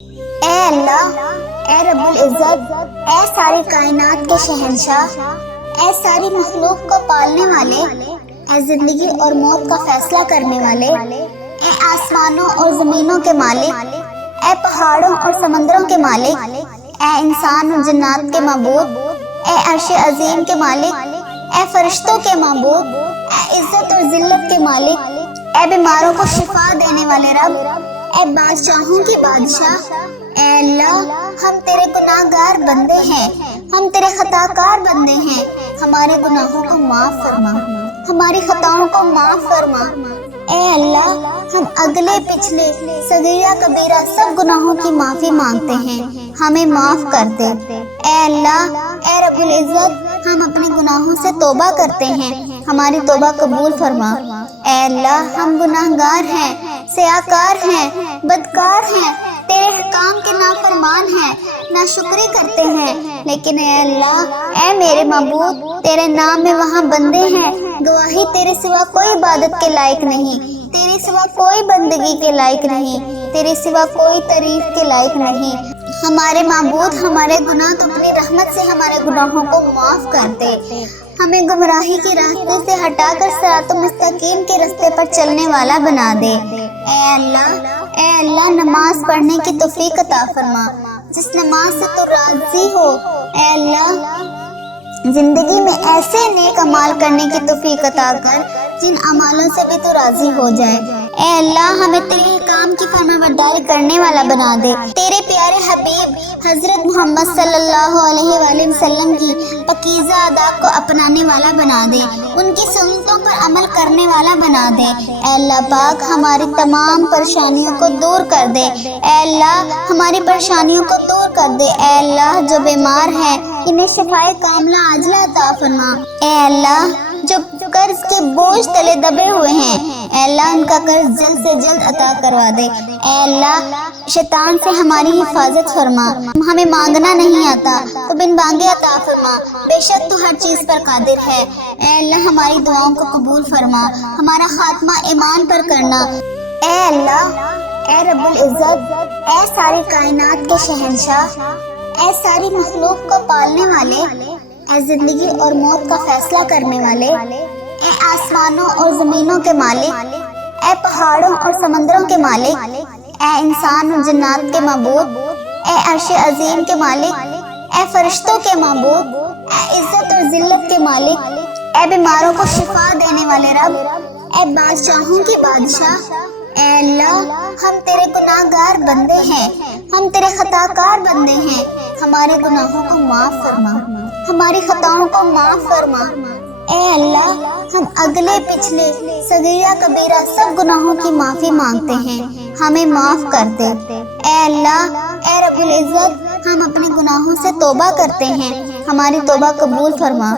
اے اللہ، اے رب العزت، اے ساری کائنات کے شہنشاہ، اے ساری مخلوق کو پالنے والے، اے زندگی اور موت کا فیصلہ کرنے والے، اے آسمانوں اور زمینوں کے مالک، اے پہاڑوں اور سمندروں کے مالک، اے انسان اور جنات کے معبود، اے عرش عظیم کے مالک، اے فرشتوں کے معبود، اے عزت اور ذلت کے مالک، اے بیماروں کو شفا دینے والے رب، اے بادشاہوں کی بادشاہ، اے اللہ، ہم تیرے گناہ گار بندے ہیں، ہم تیرے خطا کار بندے ہیں، ہمارے گناہوں کو معاف فرما، ہماری خطاؤں کو معاف فرما۔ اے اللہ، ہم اگلے پچھلے صغیرہ کبیرہ سب گناہوں کی معافی مانگتے ہیں، ہمیں معاف کر دے۔ اے اللہ، اے رب العزت، ہم اپنے گناہوں سے توبہ کرتے ہیں، ہماری توبہ قبول فرما۔ اے اللہ، ہم گناہ گار ہیں، سیاکار ہیں، بدکار ہیں، تیرے حکام کے نافرمان ہیں، ناشکری کرتے ہیں، لیکن اے اللہ، اے میرے معبود، تیرے نام میں وہاں بندے ہیں، گواہی تیرے سوا کوئی عبادت کے لائق نہیں، تیرے سوا کوئی بندگی کے لائق نہیں، تیرے سوا کوئی تعریف کے لائق نہیں۔ ہمارے معبود، ہمارے گناہ تو اپنی رحمت سے ہمارے گناہوں کو معاف کر دے، ہمیں گمراہی کی راستوں سے ہٹا کر صراط مستقیم کے راستے پر چلنے والا بنا دے۔ اے اللہ، نماز پڑھنے کی توفیق عطا فرما، جس نماز سے تو راضی ہو۔ اے اللہ، زندگی میں ایسے نیک اعمال کرنے کی توفیق عطا کر جن اعمالوں سے بھی تو راضی ہو جائے۔ اے اللہ، ہمیں تیرے حکام کی فرمانبرداری کرنے والا بنا دے، تیرے پیارے حبیب حضرت محمد صلی اللہ علیہ وآلہ وسلم کی پاکیزہ ادا کو اپنانے والا بنا دے، ان کی سنتوں پر عمل کرنے والا بنا دے۔ اے اللہ پاک، ہماری تمام پریشانیوں کو دور کر دے۔ اے اللہ، ہماری پریشانیوں کو دور کر دے۔ اے اللہ، جو بیمار ہیں انہیں شفائے کاملہ عاجلہ عطا فرما۔ اے اللہ، جو قرض کے بوجھ تلے دبے ہوئے ہیں، اے اللہ، ان کا قرض جلد سے جلد عطا کروا دے۔ اے اللہ، شیطان سے ہماری حفاظت فرما، ہمیں مانگنا نہیں آتا تو بن مانگے عطا فرما، بے شک تو ہر چیز پر قادر ہے۔ اے اللہ، ہماری دعاؤں کو قبول فرما، ہمارا خاتمہ ایمان پر کرنا۔ اے اللہ، اے رب العزت، اے ساری کائنات کے شہنشاہ، اے ساری مخلوق کو پالنے والے، اے زندگی اور موت کا فیصلہ کرنے والے، اے آسمانوں اور زمینوں کے مالک، اے پہاڑوں اور سمندروں کے مالک، اے انسان اور جنات کے معبود، اے عرش عظیم کے مالک، اے فرشتوں کے معبود، اے عزت اور ذلت کے مالک، اے بیماروں کو شفا دینے والے رب، اے بادشاہوں کی بادشاہ، اے اللہ، ہم تیرے گناہ گار بندے ہیں، ہم تیرے خطا کار بندے ہیں، ہمارے گناہوں کو معاف فرما، ہماری خطاؤں کو معاف فرما۔ اے اللہ، ہم اگلے پچھلے صغیرہ کبیرہ سب گناہوں کی معافی مانگتے ہیں، ہمیں معاف کر دے۔ اے اللہ، اے رب العزت، ہم اپنے گناہوں سے توبہ کرتے ہیں، ہماری توبہ قبول فرما۔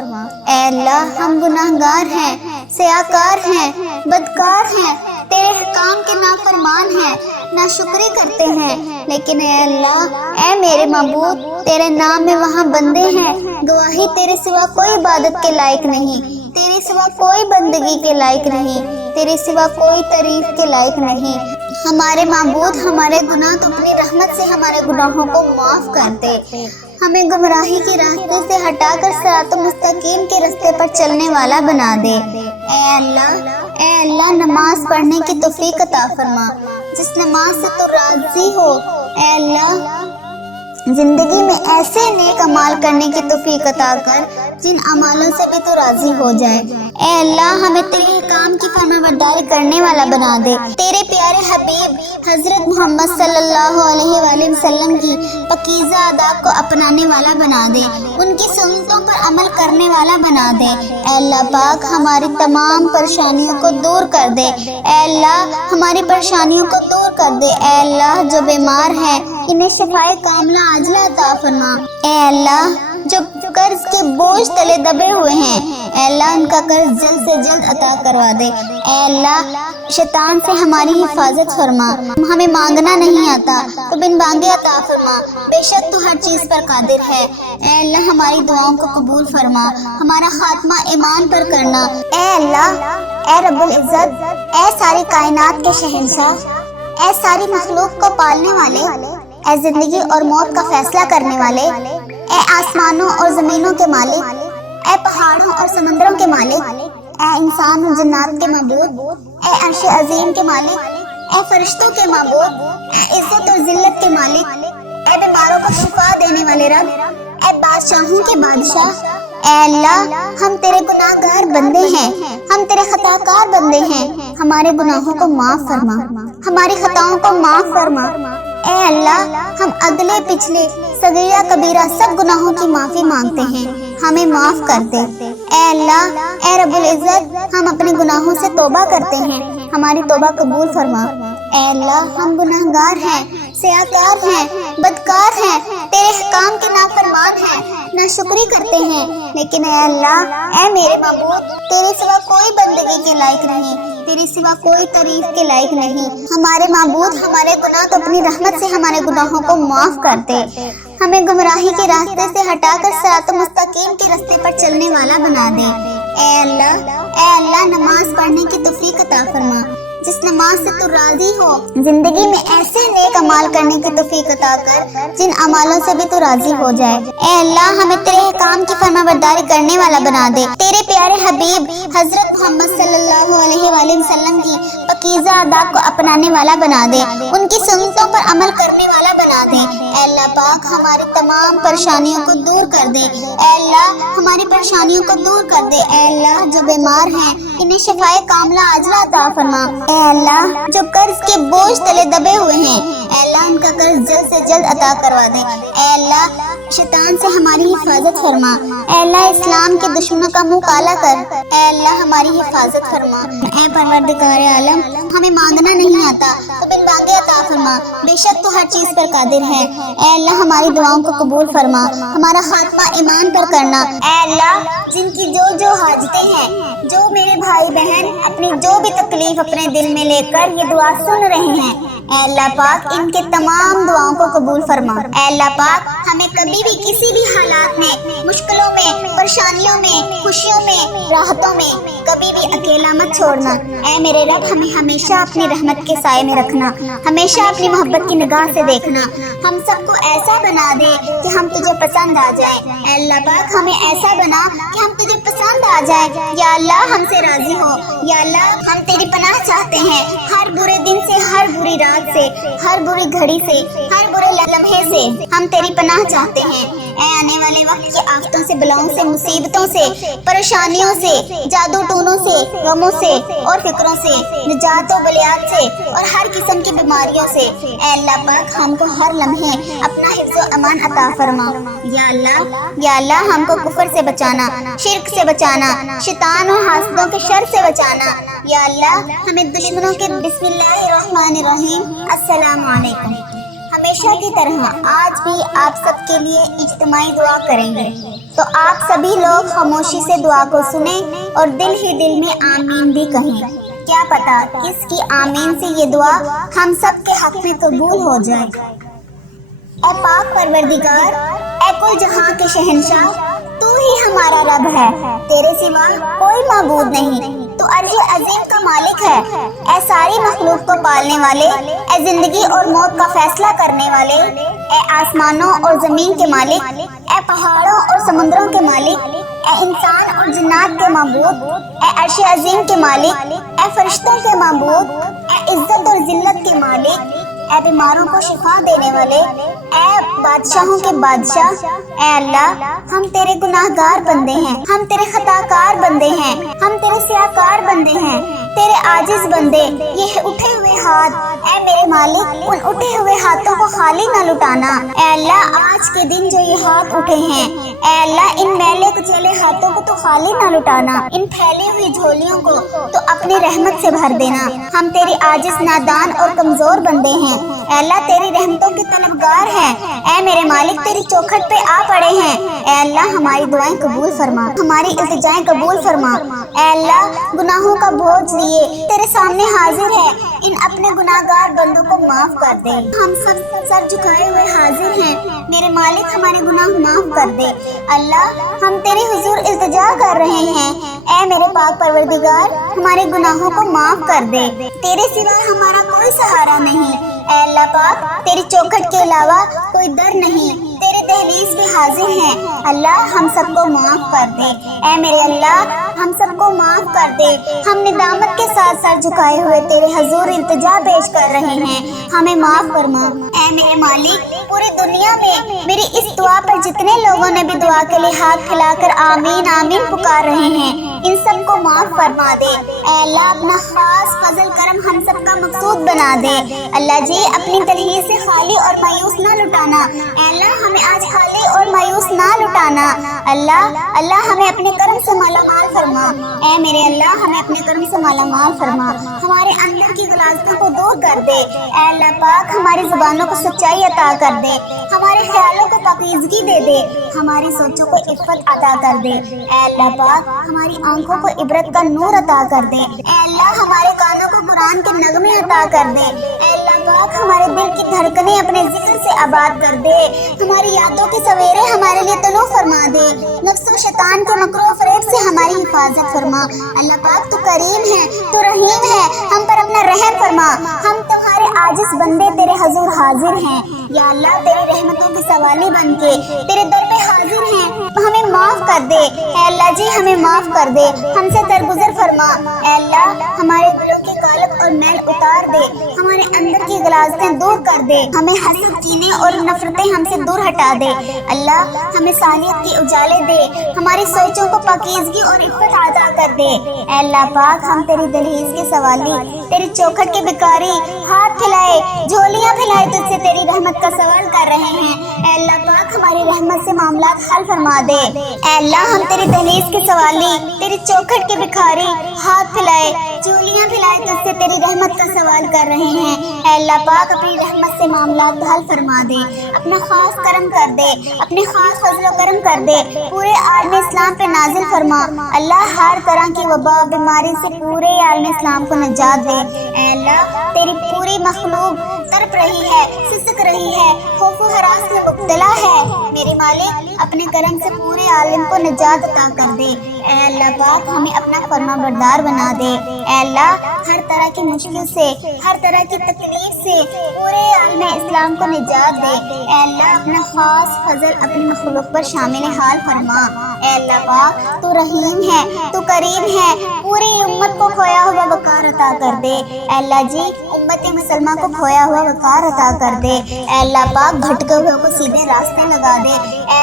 اے اللہ، ہم گناہ گار ہیں، سیاکار ہیں، بدکار ہیں، تیرے حکام کے نافرمان ہیں، ناشکری کرتے ہیں، لیکن اے اللہ، اے میرے معبود، تیرے نام میں وہاں بندے ہیں، گواہی تیرے سوا کوئی عبادت کے لائق نہیں، تیرے سوا کوئی بندگی کے لائق نہیں، تیرے سوا کوئی تعریف کے لائق نہیں۔ ہمارے معبود، ہمارے گناہ تو اپنی رحمت سے ہمارے گناہوں کو معاف کر دے، ہمیں گمراہی کی راستوں سے ہٹا کر صراط مستقیم کے راستے پر چلنے والا بنا دے۔ اے اللہ، نماز پڑھنے کی توفیق عطا فرما، جس نماز سے تو راضی ہو۔ اے اللہ، زندگی میں ایسے نیک اعمال کرنے کی توفیق عطا کر جن اعمالوں سے بھی تو راضی ہو جائے۔ اے اللہ، ہمیں تیرے حکام کی فرمانبرداری کرنے والا بنا دے، تیرے پیارے حبیب حضرت محمد صلی اللہ علیہ وآلہ وسلم کی پاکیزہ ادا کو اپنانے والا بنا دے، ان کی سنتوں پر عمل کرنے والا بنا دے۔ اے اللہ پاک، ہماری تمام پریشانیوں کو دور کر دے۔ اے اللہ، ہماری پریشانیوں کو دور کر دے۔ اے اللہ، جو بیمار ہیں انہیں شفائے کاملہ عاجلہ عطا فرما۔ اے اللہ، جو قرض کے بوجھ تلے دبے ہوئے ہیں، اے اللہ، ان کا قرض جلد سے جلد عطا کروا دے۔ اے اللہ، شیطان سے ہماری حفاظت فرما، ہمیں مانگنا نہیں آتا تو بن مانگے عطا فرما، بے شک تو ہر چیز پر قادر ہے۔ اے اللہ، ہماری دعاؤں کو قبول فرما، ہمارا خاتمہ ایمان پر کرنا۔ اے اللہ، اے رب العزت، اے ساری کائنات کے شہنشاہ، اے ساری مخلوق کو پالنے والے، اے زندگی اور موت کا فیصلہ کرنے والے، اے آسمانوں اور زمینوں کے مالک، اے پہاڑوں اور سمندروں کے مالک، اے انسان اور جنات کے معبود، اے عرش عظیم کے مالک، اے فرشتوں کے معبود، اے عزت اور ذلت کے مالک، اے بیماروں کو شفا دینے والے رب، اے بادشاہوں کے بادشاہ، اے اللہ ہم تیرے گناہ گار بندے ہیں، ہم تیرے خطا کار بندے ہیں، ہمارے گناہوں کو معاف فرما، ہماری خطاؤں کو معاف فرما۔ اے اللہ ہم اگلے پچھلے صغیرہ کبیرہ سب گناہوں کی معافی مانگتے ہیں، ہمیں معاف کر دے۔ اے اللہ، اے رب العزت ہم اپنے گناہوں سے توبہ کرتے ہیں، ہماری توبہ قبول فرما۔ اے اللہ ہم گناہ گار ہیں، سیاکار ہیں، بدکار ہیں، تیرے حکام کے نافرمان ہیں، ناشکری کرتے ہیں، لیکن اے اللہ، اے میرے معبود، تیرے سوا کوئی بندگی کے لائق نہیں، تیرے سوا کوئی تعریف کے لائق نہیں۔ ہمارے معبود ہمارے گناہ تو اپنی رحمت سے ہمارے گناہوں کو معاف کر دے، ہمیں گمراہی کے راستے سے ہٹا کر صراط مستقیم کے راستے پر چلنے والا بنا دے۔ اے اللہ نماز پڑھنے کی توفیق عطا فرما، جس نماز سے تو راضی ہو، زندگی میں ایسے نیک اعمال کرنے کی توفیق عطا کر جن اعمالوں سے بھی تو راضی ہو جائے۔ اے اللہ ہمیں تیرے احکام کی فرما برداری کرنے والا بنا دے، تیرے پیارے حبیب حضرت محمد صلی اللہ علیہ وآلہ وسلم کی پاکیزہ آداب کو اپنانے والا بنا دے، ان کی سنتوں پر عمل کرنے والا بنا دے۔ اے اللہ پاک ہماری تمام پریشانیوں کو دور کر دے، اے اللہ ہماری پریشانیوں کو دور کر دے۔ اے اللہ جو بیمار ہیں انہیں شفائے کاملہ عاجلہ عطا فرما۔ اے اللہ جو قرض کے بوجھ تلے دبے ہوئے ہیں، اے اللہ ان کا قرض جلد سے جلد عطا کروا دے۔ اے اللہ شیطان سے ہماری حفاظت فرما، اے اللہ اسلام کے دشمنوں کا منہ کالا کر، اے اللہ ہماری حفاظت فرما۔ اے پروردگار عالم ہمیں مانگنا نہیں آتا تو بن مانگے عطا فرما، بے شک تو ہر چیز پر قادر ہے۔ اے اللہ ہماری دعاؤں کو قبول فرما، ہمارا خاتمہ ایمان پر کرنا۔ اے اللہ جن کی جو حاجتیں ہیں، جو میرے بھائی بہن اپنی جو بھی تکلیف اپنے دل میں لے کر یہ دعا سن رہے ہیں، اے اللہ پاک ان کے تمام دعاؤں کو قبول فرما۔ اے اللہ پاک ہمیں کبھی بھی کسی بھی حالات میں، مشکلوں میں، پریشانیوں میں، خوشیوں میں، راحتوں میں کبھی بھی اکیلا مت چھوڑنا۔ اے میرے رب ہمیں ہمیشہ اپنی رحمت کے سائے میں رکھنا، ہمیشہ اپنی محبت کی نگاہ سے دیکھنا، ہم سب کو ایسا بنا دے کہ ہم تجھے پسند آ جائیں۔ اے اللہ پاک ہمیں ایسا بنا کہ ہم تجھے پسند آ جائیں۔ یا اللہ ہم سے راضی ہو، یا اللہ ہم تیری پناہ چاہتے ہیں، ہر برے دن سے، ہر بری رات سے، ہر بری گھڑی سے، ہر برے لمحے سے ہم تیری پناہ چاہتے ہیں۔ اے آنے والے وقت کی آفتوں سے، بلاؤں سے، مصیبتوں سے، پریشانیوں سے، جادو ٹونوں سے، غموں سے اور فکروں سے، نجات و بلیات سے اور ہر قسم کی بیماریوں سے اے اللہ پاک ہم کو ہر لمحے اپنا حفظ و امان عطا فرما۔ یا اللہ ہم کو کفر سے بچانا، شرک سے بچانا، شیطان اور حاسدوں کے شر سے بچانا۔ یا اللہ ہمیں دشمنوں کے بسم اللہ الرحمن الرحیم السلام علیکم۔ ہمیشہ کی طرح آج بھی آپ سب کے لیے اجتماعی دعا کریں گے، تو آپ سبھی لوگ خاموشی سے دعا کو سنیں اور دل ہی دل میں آمین بھی کہیں۔ کیا پتا کس کی آمین سے یہ دعا ہم سب کے حق میں قبول ہو جائے۔ اے پاک پروردگار، اے کل جہاں کے شہنشاہ، تو ہی ہمارا رب ہے، تیرے سوا کوئی معبود نہیں، تو عرش عظیم کا مالک ہے۔ اے ساری مخلوق کو پالنے والے، اے زندگی اور موت کا فیصلہ کرنے والے، اے آسمانوں اور زمین کے مالک، اے پہاڑوں اور سمندروں کے مالک، اے انسان اور جنات کے معبود، اے عرش عظیم کے مالک، اے فرشتوں کے معبود، اے عزت اور ذلت کے مالک، اے بیماروں کو شفا دینے والے، اے بادشاہوں کے بادشاہ، اے اللہ ہم تیرے گناہ گار بندے ہیں، ہم تیرے خطا کار بندے ہیں، ہم تیرے سیاکار بندے ہیں، تیرے عاجز بندے۔ یہ اٹھے ہوئے ہاتھ اے میرے مالک، ان اٹھے ہوئے ہاتھوں کو خالی نہ لٹانا۔ اے اللہ آج کے دن جو یہ ہاتھ اٹھے ہیں، اے اللہ ان میلے کچیلے ہاتھوں کو تو خالی نہ لٹانا، ان پھیلی ہوئی جھولیوں کو تو اپنی رحمت سے بھر دینا۔ ہم تیری عاجز، نادان اور کمزور بندے ہیں، اے اللہ تیری رحمتوں کے طلبگار ہیں، اے میرے مالک تیری چوکھٹ پہ آ پڑے ہیں۔ اے اللہ ہماری دعائیں قبول فرما، ہماری التجائیں قبول فرما۔ اے اللہ گناہوں کا بوجھ لیے تیرے سامنے حاضر ہے، ان اپنے گناہ گار بندوں کو معاف کر دے۔ ہم سب سر جھکائے ہوئے حاضر ہیں، میرے مالک ہمارے گناہ معاف کر دے۔ اللہ ہم تیرے حضور التجا کر رہے ہیں، اے میرے پاک پروردگار ہمارے گناہوں کو معاف کر دے، تیرے سوا ہمارا کوئی سہارا نہیں۔ اے اللہ پاک تیری چوکھٹ کے علاوہ کوئی در نہیں، تیری دہلیز بھی حاضر ہیں، اللہ ہم سب کو معاف کر دے، اے میرے اللہ ہم سب کو معاف کر دے، ہم ندامت کے ساتھ سر جھکائے ہوئے تیرے حضور التجا پیش کر رہے ہیں، ہمیں معاف فرما۔ اے میرے مالک پوری دنیا میں میری اس دعا پر جتنے لوگوں نے بھی دعا کے لیے ہاتھ کھلا کر آمین آمین پکار رہے ہیں، ان سب کو معاف فرما دے، اے اللہ اپنا خاص فضل کرم ہم سب کا مقصود بنا دے، اللہ جی اپنی دلہی سے خالی اور مایوس نہ لٹانا، اے اللہ ہمیں آج خالی اور مایوس نہ لٹانا، اللہ ہمیں اپنے کرم سے مالا مال فرما، اے میرے اللہ ہمیں اپنے کرم سے مالا مال فرما، ہمارے اندر کی غلاظتوں کو دور کر دے، اے اللہ پاک ہماری زبانوں کو سچائی عطا کر دے، ہمارے خیالوں کو پاکیزگی دے دے، ہماری سوچوں کو عفت عطا کر دے، اے اللہ پاک ہماری آنکھوں کو عبرت کا نور عطا کر دے، اے اللہ ہمارے کانوں کو قرآن کے نغمے عطا کر دے، اے اللہ پاک ہمارے دل کی دھڑکنیں اپنے ذکر سے آباد کر دے، ہماری یادوں کے سویرے ہمارے لیے طلوع فرما دے، نفس و شیطان کے مکر و فریب سے ہماری حفاظت فرما، اللہ پاک تو کریم ہے، تو رحیم ہے، ہم پر اپنا رحم فرما، ہم تمہارے عاجز بندے تیرے حضور حاضر ہیں، یا اللہ تیری رحمتوں کی سوالی بن کے تیرے در پہ حاضر ہیں، ہمیں معاف کر دے، اے اللہ جی ہمیں معاف کر دے، ہم سے درگزر فرما، اے اللہ ہمارے دلوں کی کالک اور میل اتار دے، ہمارے اندر کی غلاظتیں دور کر دے، ہمیں حسد کینے اور نفرتیں ہم سے دور ہٹا دے، اللہ ہمیں صالحیت کے اجالے دے، ہماری سوچوں کو پاکیزگی اور عفت عطا کر دے، اے اللہ پاک ہم تیری دلہیز کے سوالی، تیری چوکھٹ کے بکاری، ہاتھ پھیلائے جھولیاں پھیلائے تجھ سے تیری رحمت کا سوال کر رہے ہیں، اے اللہ پاک ہماری رحمت سے معاملات حل فرما دے، اے اللہ ہم تیری دہلیز کے سوالی، تیری چوکھٹ کے بکھاری، ہاتھ پھیلائے جھولیاں پھیلائے تجھ سے تیری رحمت کا سوال کر رہے ہیں، اے اللہ پاک اپنی رحمت سے معاملات حل فرما دے، اپنا خاص کرم کر دے، اپنے خاص فضل و کرم کر دے، پورے عالم اسلام پہ نازل فرما، اللہ ہر طرح کی وبا بیماری سے پورے عالم اسلام کو نجات دے، اے اللہ تیری پوری مخلوق تڑپ رہی ہے، سسک رہی ہے، خوف و ہراس میں مبتلا ہے، میرے مالک اپنے کرم سے پورے عالم کو نجات عطا کر دے، اے اللہ پاک ہمیں اپنا فرما بردار بنا دے، اے اللہ ہر طرح کی مشکل سے، ہر طرح کی تکلیف سے پورے عالم اسلام کو نجات دے، اے اللہ اپنا خاص فضل اپنی مخلوق پر شامل حال فرما، اے اللہ پاک تو رحیم ہے، تو کریم ہے، پوری امت کو کھویا ہوا وقار عطا کر دے، اے اللہ جی امت مسلمہ کو کھویا ہوا وقار عطا کر دے، اے اللہ پاک بھٹکے ہوئے کو سیدھے راستے لگا دے، اے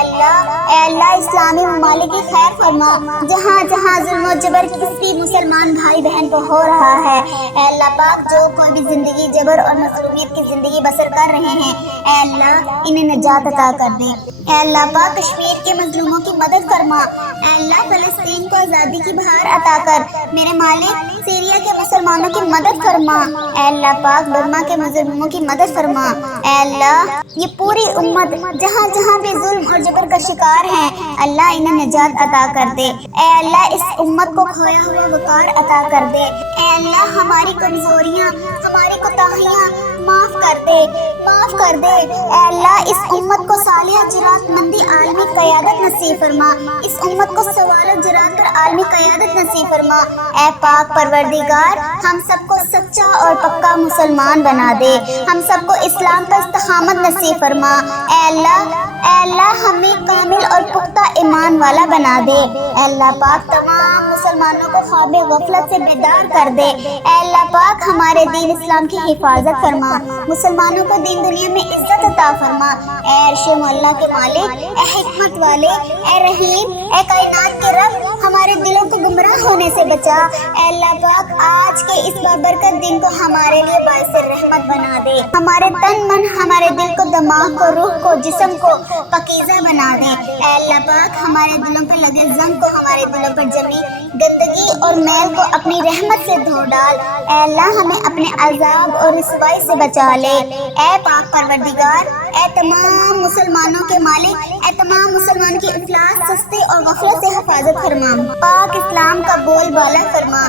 اللہ اسلامی ممالک کی خیر فرما، جہاں جہاں ظلم و جبر کسی مسلمان بھائی بہن کو ہو رہا ہے، اے اللہ پاک جو کوئی بھی زندگی جبر اور محرومیت کی زندگی بسر کر رہے ہیں، اے اللہ انہیں نجات عطا کر دے، اے اللہ پاک کشمیر کے مظلوموں کی مدد فرما، اے اللہ فلسطین کو آزادی کی بہار عطا کر، میرے مالک سیریا کے مسلمانوں کی مدد فرما، اے اللہ پاک برما کے مظلوموں کی مدد فرما، اے اللہ یہ پوری امت جہاں جہاں بھی ظلم اور جبر کا شکار ہیں، اللہ انہیں نجات عطا کر دے، اے اللہ اس امت کو کھویا ہوا وقار عطا کر دے، اے اللہ ہماری کمزوریاں، ہماری کوتاہیاں معاف کر دے، معاف کر دے، اے اللہ اس امت کو صالحہ جرات مندی عالمی قیادت نصیب فرما، اس امت کو سوال و جرات پر عالمی قیادت نصیب فرما، اے پاک پروردگار ہم سب کو سچا اور پکا مسلمان بنا دے، ہم سب کو اسلام پر استقامت نصیب فرما، اے اللہ ہمیں کامل اور پختہ ایمان والا بنا دے، اے اللہ پاک تمام مسلمانوں کو خواب غفلت سے بیدار کر دے، اے اللہ پاک ہمارے دین اسلام کی حفاظت فرما، مسلمانوں کو دین دنیا میں عزت عطا فرما، اے عرش مولا کے مالک، اے حکمت والے، اے رحیم، اے کائنات کے رب ہمارے دلوں کو گمراہ ہونے سے بچا، اے اللہ پاک آج کے اس بابرکت دن کو ہمارے لیے باعث رحمت بنا دے، ہمارے تن من، ہمارے دل کو، دماغ کو، روح کو، جسم کو پاکیزہ بنا دے، اے اللہ پاک ہمارے دلوں پر لگے زنگ کو، ہمارے دلوں پر جمی گندگی اور میل کو اپنی رحمت سے دھو ڈال، اے اللہ ہمیں اپنے عذاب اور رسوائی سے بچا لے، اے پاک پروردگار، اے تمام مسلمانوں کے مالک، اے تمام مسلمانوں کی افلاس، سستی اور غفلت سے حفاظت فرما، پاک اسلام کا بول بالا فرما،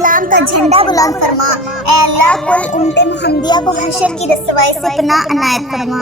اسلام کا جھنڈا بلند فرما۔ اے اللہ کل امت محمدیہ کو حشر کی رسوائی سے پناہ عنایت فرما۔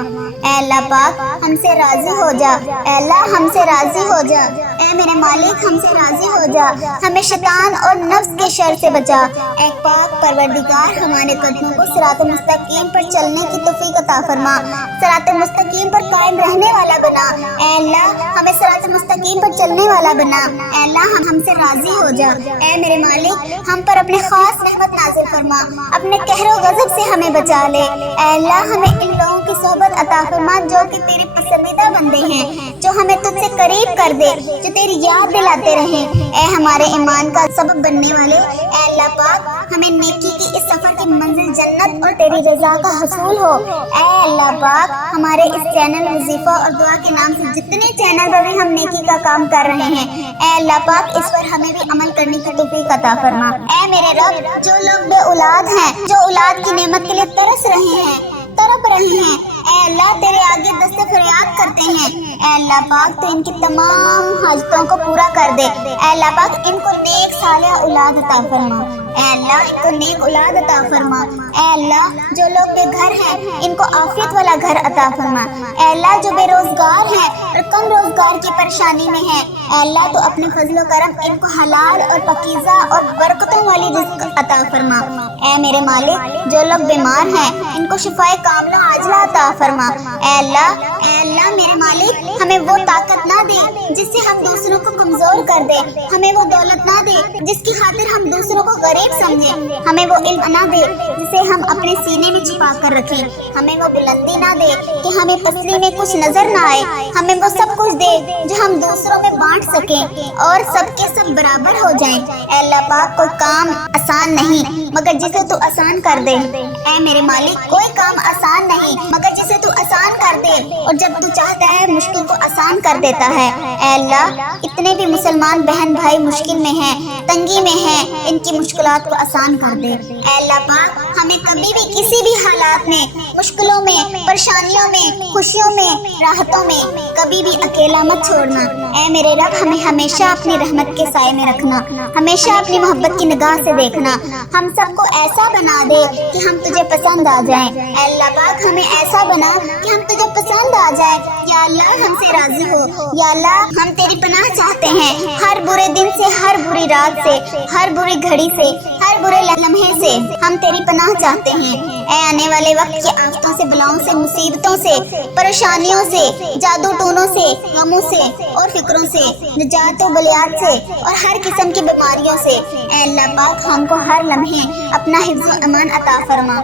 اے اللہ پاک ہم سے راضی ہو جا، اے اللہ ہم سے راضی ہو جا، اے میرے مالک ہم سے راضی ہو جا، ہمیں شیطان اور نفس کے شر سے بچا۔ اے پاک پروردگار ہمارے قدموں کو صراط مستقیم پر چلنے کی توفیق عطا فرما، صراط مستقیم پر قائم رہنے والا بنا۔ اے اللہ ہمیں صراط مستقیم پر چلنے والا بنا۔ اے اللہ ہم سے راضی ہو جا، اے میرے مالک ہم پر اپنے خاص رحمت نازل فرما، اپنے قہر و غضب سے ہمیں بچا لے۔ اے اللہ ہمیں ان لوگوں کی صحبت عطا فرما جو کہ تیرے پسندیدہ بندے ہیں، جو ہمیں تجھ سے قریب کر دے، جو تیری یاد دلاتے رہیں۔ اے ہمارے ایمان کا سبب بننے والے، اے اللہ پاک ہمیں نیکی کی اس سفر کی منزل جنت اور تیری رضا کا حصول ہو۔ اے اللہ پاک ہمارے اس چینل وظیفہ اور دعا کے نام سے جتنے چینل پر بھی ہم نیکی کا کام کر رہے ہیں، اے اللہ پاک اس پر ہمیں بھی عمل کرنے کی توفیق عطا فرما۔ اے میرے رب جو لوگ بے اولاد ہیں، جو اولاد کی نعمت کے لیے ترس رہے ہیں، تڑپ رہے ہیں، اے اللہ تیرے آگے دست فریاد کرتے ہیں، اے اللہ پاک تو ان کی تمام حاجتوں کو پورا کر دے۔ اے اللہ پاک ان کو نیک صالح اولاد عطا فرما، اے اللہ ان کو نیک اولاد عطا فرما۔ اے اللہ جو لوگ بے گھر ہیں ان کو عافیت والا گھر عطا فرما۔ اے اللہ جو بے روزگار ہیں اور کم روزگار کی پریشانی میں ہیں، اے اللہ تو اپنے فضل و کرم ان کو حلال اور پاکیزہ اور برکتوں والی رزق عطا فرما۔ اے میرے مالک جو لوگ بیمار ہیں ان کو شفائے کاملہ عاجلہ عطا فرما۔ اے اللہ میرے مالک ہمیں وہ طاقت نہ دے جس سے ہم دوسروں کو کمزور کر دے، ہمیں وہ دولت نہ دے جس کی خاطر ہم دوسروں کو غریب سمجھیں، ہمیں وہ علم نہ دے جسے ہم اپنے سینے میں چھپا کر رکھیں، ہمیں وہ بلندی نہ دے کہ ہمیں پسلی میں کچھ نظر نہ آئے، ہمیں وہ سب کچھ دے جو ہم دوسروں میں بانٹ سکیں اور سب کے سب برابر ہو جائیں۔ اے اللہ پاک کوئی کام آسان نہیں مگر جسے تو آسان کر دے۔ اے میرے مالک کوئی کام آسان نہیں مگر جسے تو آسان کر دے، اور جب تو چاہتا ہے مشکل کو آسان کر دیتا ہے۔ اے اللہ اتنے بھی مسلمان بہن بھائی مشکل میں ہیں، تنگی میں ہیں، ان کی مشکلات کو آسان کر دے۔ اے اللہ پاک ہمیں کبھی بھی کسی بھی حالات میں، مشکلوں میں، پریشانیوں میں، خوشیوں میں، راحتوں میں کبھی بھی اکیلا مت چھوڑنا۔ اے میرے رب ہمیں ہمیشہ اپنی رحمت کے سائے میں رکھنا، ہمیشہ اپنی محبت کی نگاہ سے دیکھنا، ہم سب کو ایسا بنا دے کہ ہم تجھے پسند آ جائیں۔ اے اللہ پاک ہمیں ایسا بنا کہ ہم تجھے پسند آ جائیں۔ یا اللہ ہم سے راضی ہو، یا اللہ ہم تیری پناہ چاہتے ہیں، ہر برے دن سے، ہر بری رات سے، ہر بری گھڑی سے، ہر برے لمحے سے ہم تیری پناہ چاہتے ہیں۔ اے آنے والے وقت کی آفتوں سے، بلاؤں سے، مصیبتوں سے، پریشانیوں سے، جادو ٹونوں سے، غموں سے اور فکروں سے، نجات و بلیات سے اور ہر قسم کی بیماریوں سے اے اللہ پاک ہم کو ہر لمحے اپنا حفظ و امان عطا فرما۔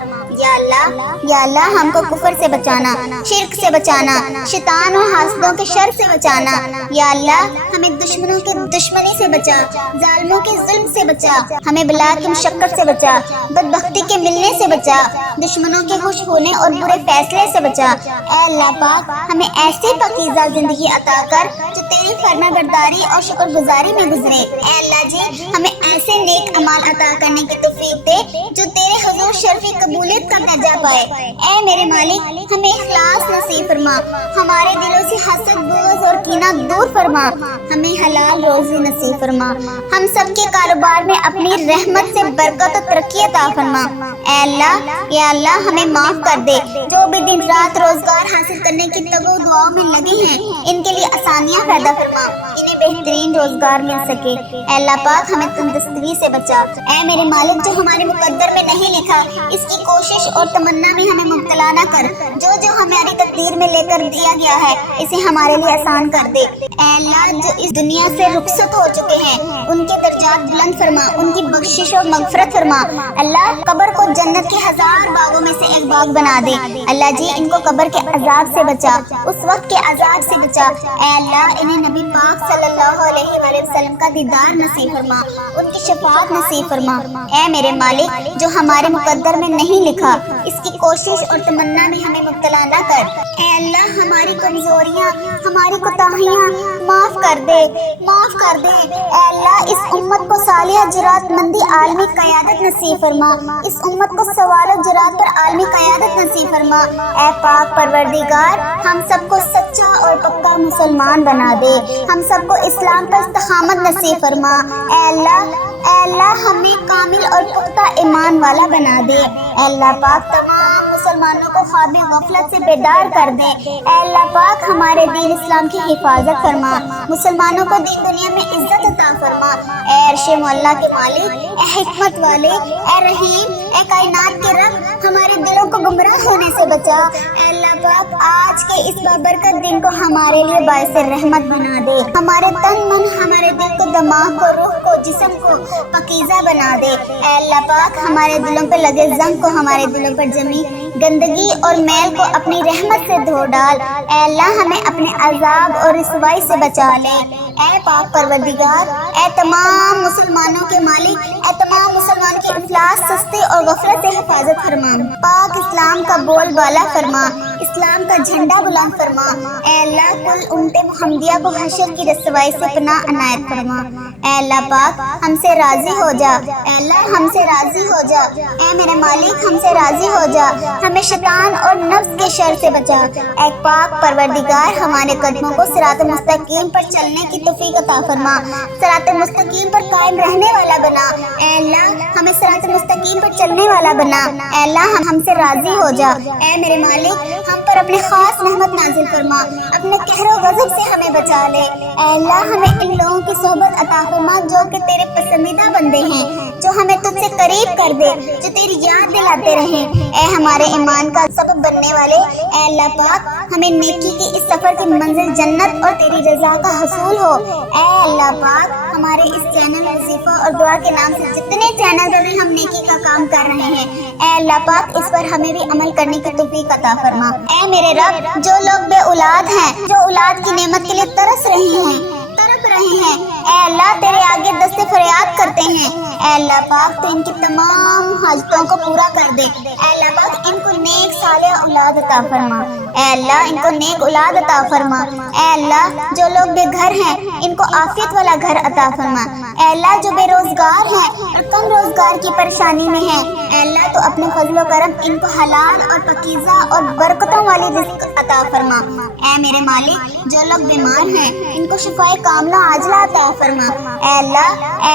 یا اللہ ہم کو کفر سے بچانا، شرک سے بچانا، شیطان و حاسدوں کے شر سے بچانا۔ یا اللہ ہمیں دشمنوں کے دشمنی سے بچا، ظالموں کے ظلم سے بچا، ہمیں بلا کی مشقت سے بچا، بدبختی کے ملنے سے بچا، دشمنوں کے خوش ہونے اور برے فیصلے سے بچا۔ اے اللہ پاک ہمیں ایسی پاکیزہ زندگی عطا کر جو تیری فرما برداری اور شکر گزاری میں گزرے۔ اے اللہ جی ہمیں ایسے نیک اعمال عطا کرنے کی توفیق دے جو تیرے حضور شرفی قبولیت کا درجہ پائے۔ اے میرے مالک ہمیں اخلاص نصیب فرما، ہمارے دلوں سے حسد، بغض اور کینہ دور فرما، ہمیں حلال روزی نصیب فرما، ہم سب کے کاروبار میں اپنی رحمت سے برکت و ترقی عطا فرما۔ اے اللہ یا اللہ ہمیں معاف کر دے، جو بھی دن رات روزگار حاصل کرنے کی تگو دعاؤں میں لگے ہیں ان کے لیے آسانیاں پیدا فرما، انہیں بہترین روزگار مل سکے۔ اے اللہ پاک ہمیں تندرستی سے بچا۔ اے میرے مالک جو ہمارے مقدر میں نہیں لکھا اس کی کوشش اور تمنا میں ہمیں مبتلا نہ کر، جو ہماری تقدیر میں لے کر دیا گیا ہے اسے ہمارے لیے آسان کر دے۔ اے اللہ جو اس دنیا سے رخصت ہو چکے ہیں ان کے درجات بلند فرما، ان کی بخشش اور مغفرت فرما۔ اللہ قبر کو جنت کے 1000 باغوں میں سے ایک باغ بنا دے۔ اللہ جی ان کو قبر کے عذاب سے بچا، اس وقت کے عذاب سے بچا۔ اے اللہ انہیں نبی پاک صلی اللہ علیہ وآلہ وسلم کا دیدار نصیب فرما، ان کی شفاعت نصیب فرما۔ اے میرے مالک جو ہمارے مقدر میں نہیں لکھا اس کی کوشش اور تمنا میں ہمیں مبتلا نہ کر۔ اے اللہ ہماری کمزوریاں، ہماری کوتاہیاں معاف کر دے، معاف کر دے۔ اے اللہ اس امت کو صالح جرات مندی عالمی قیادت نصیب فرما، اس امت کو سوال و جرات پر عالمی قیادت نصیب فرما۔ اے پاک پروردگار ہم سب کو سچا اور پکا مسلمان بنا دے، ہم سب کو اسلام پر استقامت نصیب فرما۔ اے اللہ اے اللہ ہمیں کامل اور پختہ ایمان والا بنا دے۔ اے اللہ پاک تمام مسلمانوں کو خواب غفلت سے بیدار کر دے۔ اے اللہ پاک ہمارے دین اسلام کی حفاظت فرما، مسلمانوں کو دین دنیا میں عزت عطا فرما۔ اے عرش معلا کے مالک، اے حکمت والے، اے رحیم، اے کائنات کے رب، ہمارے دلوں کو گمراہ ہونے سے بچا۔ اے اللہ پاک آج کے اس بابرکت دن کو ہمارے لیے باعث رحمت بنا دے، ہمارے تن من، ہمارے دل کو، دماغ کو، روح کو، جسم کو پاکیزہ بنا دے۔ اے اللہ پاک ہمارے دلوں پر لگے زنگ کو، ہمارے دلوں پر جمی گندگی اور میل کو اپنی رحمت سے دھو ڈال۔ اے اللہ ہمیں اپنے عذاب اور رسوائی سے بچا لے۔ اے پاک پروردگار، اے تمام مسلمانوں کے مالک، اے تمام مسلمان کی افلاس، سستی اور غفلت سے حفاظت فرما۔ پاک اسلام کا بول بالا فرما، اسلام کا جھنڈا بلند فرما۔ اے اللہ کل امت محمدیہ کو حشر کی رسوائی سے پناہ عنایت فرما۔ اے اللہ پاک ہم سے راضی ہو جا، اے اللہ ہم سے راضی ہو جا، اے میرے مالک ہم سے راضی ہو جا، ہمیں شیطان اور نفس کے شر سے بچا۔ اے پاک پروردگار ہمارے قدموں کو صراط مستقیم پر چلنے کی توفیق عطا فرما، صراط مستقیم پر قائم رہنے والا بنا۔ اے اللہ ہمیں صراط مستقیم پر چلنے والا بنا۔ اے اللہ ہم سے راضی ہو جا، اے میرے مالک ہم پر اپنے خاص رحمت نازل فرما، اپنے قہر و غضب سے ہمیں بچا لے۔ اے اللہ ہمیں ان لوگوں کی صحبت عطا فرما جو کہ تیرے پسندیدہ بندے ہیں، جو ہمیں تجھ سے قریب کر دے، جو تیری یاد دلاتے رہیں۔ اے ہمارے ایمان کا سبب بننے والے، اے اللہ پاک ہمیں نیکی کی اس سفر کی منزل جنت اور تیری رضا کا حصول ہو۔ اے اللہ پاک ہمارے اس چینل وظیفہ اور دعا کے نام سے جتنے چینل پر بھی ہم نیکی کا کام کر رہے ہیں، اے اللہ پاک اس پر ہمیں بھی عمل کرنے کی توفیق عطا فرما۔ اے میرے رب جو لوگ بے اولاد ہیں، جو اولاد کی نعمت کے لیے ترس رہے ہیں، تڑپ رہے ہیں، اے اللہ تیرے آگے دست فریاد کرتے ہیں، اے اللہ پاک تو ان کی تمام حاجتوں کو پورا کر دے۔ اے اللہ پاک ان کو نیک صالح اولاد عطا فرما، اے اللہ ان کو نیک اولاد عطا فرما۔ اے اللہ جو لوگ بے گھر ہیں ان کو عافیت والا گھر عطا فرما۔ اے اللہ جو بے روزگار ہیں اور کم روزگار کی پریشانی میں ہیں، اے اللہ تو اپنے فضل و کرم ان کو حلال اور پاکیزہ اور برکتوں والی رزق عطا فرما۔ اے میرے مالک جو لوگ بیمار ہیں ان کو شفائے کاملہ عاجلہ عطا فرما۔ اے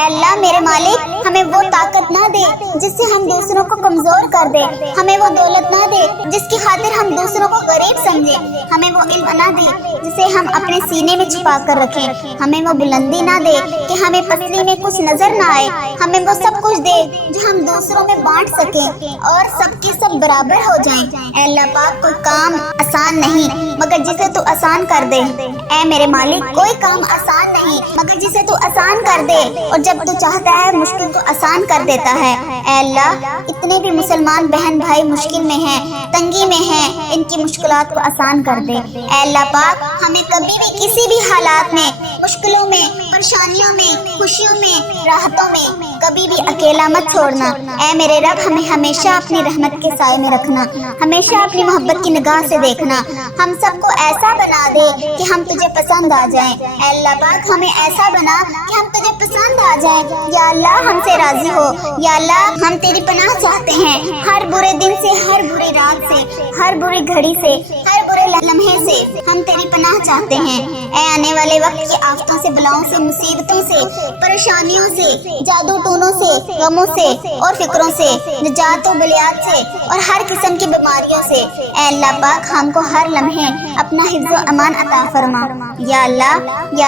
اللہ میرے مالک ہمیں وہ طاقت نہ دے جس سے ہم دوسروں کو کمزور کر دے، ہمیں وہ دولت نہ دے جس کی خاطر ہم دوسروں کو غریب سمجھے، ہمیں وہ علم نہ دے جسے ہم اپنے سینے میں چھپا کر رکھیں، ہمیں وہ بلندی نہ دے کہ ہمیں پتلی میں کچھ نظر نہ آئے، ہمیں وہ سب کچھ دے جو ہم دوسروں میں بانٹ سکیں اور سب کے سب برابر ہو جائیں۔ اے اللہ پاک کوئی کام آسان نہیں مگر جسے تو آسان کر دے۔ اے میرے مالک کوئی کام آسان نہیں مگر جسے تو آسان کر دے، اور جب تو چاہتا ہے مشکل کو آسان کر دیتا ہے۔ اے اللہ اتنے بھی مسلمان بہن بھائی مشکل میں ہیں، تنگی میں ہیں، ان کی مشکلات کو آسان کر دے۔ اے اللہ پاک ہمیں کبھی بھی کسی بھی حالات میں، مشکلوں میں، پریشانیوں میں، خوشیوں میں، راحتوں میں کبھی بھی اکیلا مت چھوڑنا۔ اے میرے رب ہمیں ہمیشہ اپنی رحمت کے سائے میں رکھنا، ہمیشہ اپنی محبت کی نگاہ سے دیکھنا، ہم سب کو ایسا بنا دے کہ ہم تجھے پسند آ جائیں۔ اے اللہ پاک ہمیں ایسا بنا کہ ہم تجھے پسند آ جائیں۔ یا اللہ ہم سے راضی ہو، یا اللہ ہم تیری پناہ چاہتے ہیں، ہر برے دن سے، ہر بری رات سے، ہر بری گھڑی سے، ہر برے لمحے سے ہم تیری پناہ چاہتے ہیں۔ اے آنے والے وقت کی آفتوں سے، بلاؤں سے، مصیبتوں سے، پریشانیوں سے، جادو ٹونوں سے، غموں سے اور فکروں سے، نجات و بلیات سے اور ہر قسم کی بیماریوں سے اے اللہ پاک ہم کو ہر لمحے اپنا حفظ و امان عطا فرما۔ یا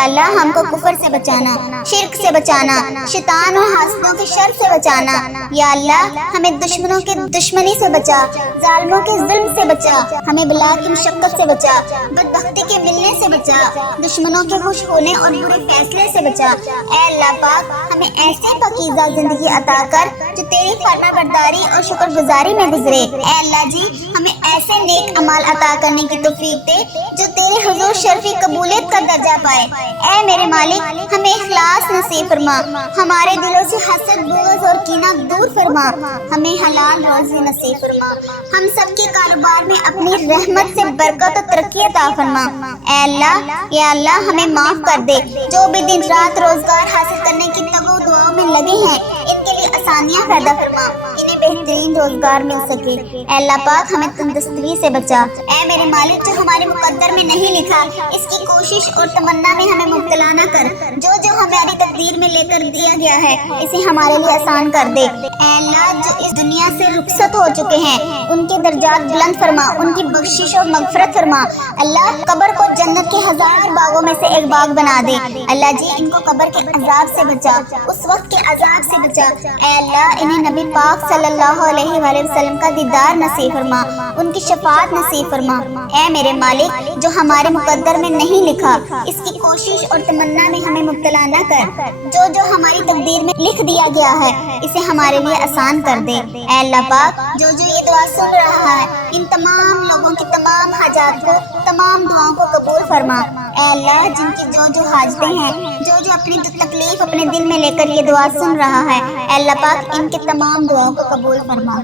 اللہ ہم کو کفر سے بچانا، شرک سے بچانا، شیطان اور حاسدوں کے شر سے بچانا۔ یا اللہ ہمیں دشمنوں کے دشمنی سے بچا، ظالموں کے ظلم سے بچا، ہمیں بلا کی مشقت سے بچا، بدبختی کے ملنے سے بچا، دشمنوں کے خوش ہونے اور برے فیصلے سے بچا۔ اے اللہ پاک ہمیں ایسی پاکیزہ زندگی عطا کر جو تیری فرما برداری اور شکر گزاری میں گزرے۔ اے اللہ جی ہمیں ایسے نیک اعمال عطا کرنے کی توفیق دے جو تیرے حضور شرفی قبولیت کا درجہ پائے۔ اے میرے مالک ہمیں اخلاص نصیب فرما، ہمارے دلوں سے حسد، بغض اور کینہ دور فرما، ہمیں حلال روزی نصیب فرما، ہم سب کے کاروبار میں اپنی رحمت سے برکت و ترقی عطا فرما۔ اے اللہ یا اللہ ہمیں معاف کر دے، جو بھی دن رات روزگار حاصل کرنے کی تگ و دعاؤں میں لگے ہیں ان کے لیے آسانیاں پیدا فرما، انہیں بہترین روزگار مل سکے۔ اے اللہ پاک ہمیں تندرستی سے بچا۔ اے میرے مالک جو ہمارے مقدر میں نہیں لکھا اس کی کوشش اور تمنا میں ہمیں مبتلا نہ کر، جو جو ہماری تقدیر میں لے کر دیا گیا ہے اسے ہمارے لیے آسان کر دے۔ اے اللہ جو اس دنیا سے رخصت ہو چکے ہیں ان کے درجات بلند فرما، ان کی بخشش اور مغفرت فرما۔ اللہ قبر کو جنت کے ہزار باغوں میں سے ایک باغ بنا دے۔ اللہ جی ان کو قبر کے عذاب سے بچا، اس وقت کے عذاب سے بچا۔ اے اللہ انہیں نبی پاک صلی اللہ علیہ وآلہ وسلم کا دیدار نصیب فرما، ان کی شفاعت نصیب فرما۔ اے میرے مالک جو ہمارے مقدر میں نہیں لکھا اس کی کوشش اور تمنا میں ہمیں مبتلا نہ کر، جو جو ہماری تقدیر میں لکھ دیا گیا ہے اسے ہمارے لیے آسان کر دے۔ اے اللہ پاک جو جو یہ دعا سن رہا ہے ان تمام لوگوں کی تمام حاجات کو، تمام دعاؤں کو قبول فرما۔ اے اللہ جن کی جو جو حاجتیں ہیں، جو جو اپنی تکلیف اپنے دل میں لے کر یہ دعا سن رہا ہے، اے اللہ پاک ان کے تمام دعاؤں کو قبول فرما۔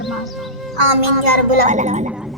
آمین یا رب العالمین۔